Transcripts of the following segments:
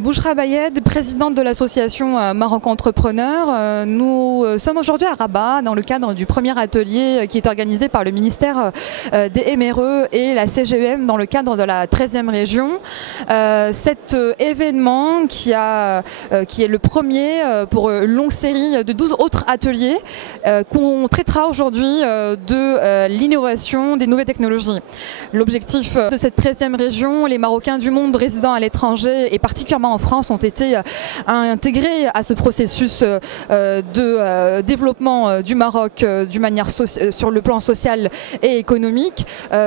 Bouchra Bayed, présidente de l'association Maroc Entrepreneur. Nous sommes aujourd'hui à Rabat dans le cadre du premier atelier qui est organisé par le ministère des MRE et la CGEM dans le cadre de la 13e région. Cet événement qui est le premier pour une longue série de 12 autres ateliers qu'on traitera aujourd'hui de l'innovation, des nouvelles technologies. L'objectif de cette 13e région, les Marocains du monde résidant à l'étranger et particulièrement en France ont été intégrés à ce processus de développement du Maroc sur le plan social et économique.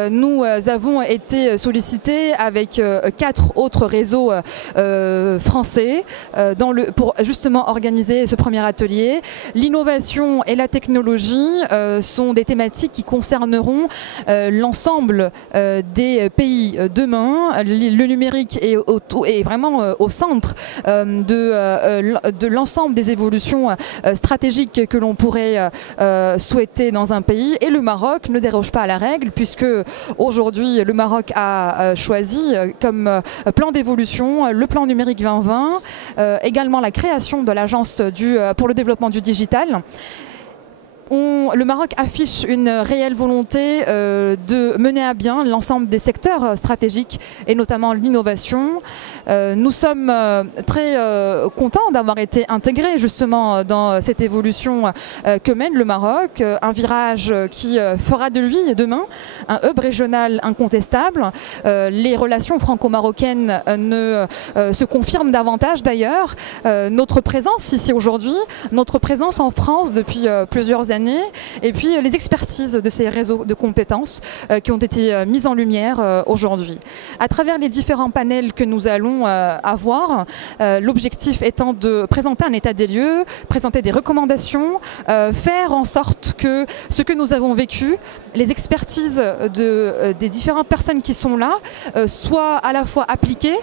Nous avons été sollicités avec 4 autres réseaux français pour justement organiser ce premier atelier. L'innovation et la technologie sont des thématiques qui concerneront l'ensemble des pays demain. Le numérique est vraiment au centre de l'ensemble des évolutions stratégiques que l'on pourrait souhaiter dans un pays. Et le Maroc ne déroge pas à la règle puisque aujourd'hui le Maroc a choisi comme plan d'évolution le plan numérique 2020, également la création de l'agence pour le développement du digital. Le Maroc affiche une réelle volonté de mener à bien l'ensemble des secteurs stratégiques et notamment l'innovation. Nous sommes très contents d'avoir été intégrés justement dans cette évolution que mène le Maroc, un virage qui fera de lui demain un hub régional incontestable. Les relations franco-marocaines se confirment davantage d'ailleurs. Notre présence ici aujourd'hui, notre présence en France depuis plusieurs années, et puis les expertises de ces réseaux de compétences qui ont été mises en lumière aujourd'hui. À travers les différents panels que nous allons avoir, l'objectif étant de présenter un état des lieux, présenter des recommandations, faire en sorte que ce que nous avons vécu, les expertises des différentes personnes qui sont là, soient à la fois appliquées,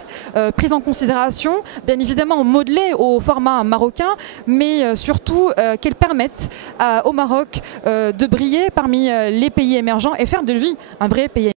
prises en considération, bien évidemment modelées au format marocain, mais surtout qu'elles permettent au Maroc de briller parmi les pays émergents et faire de lui un vrai pays.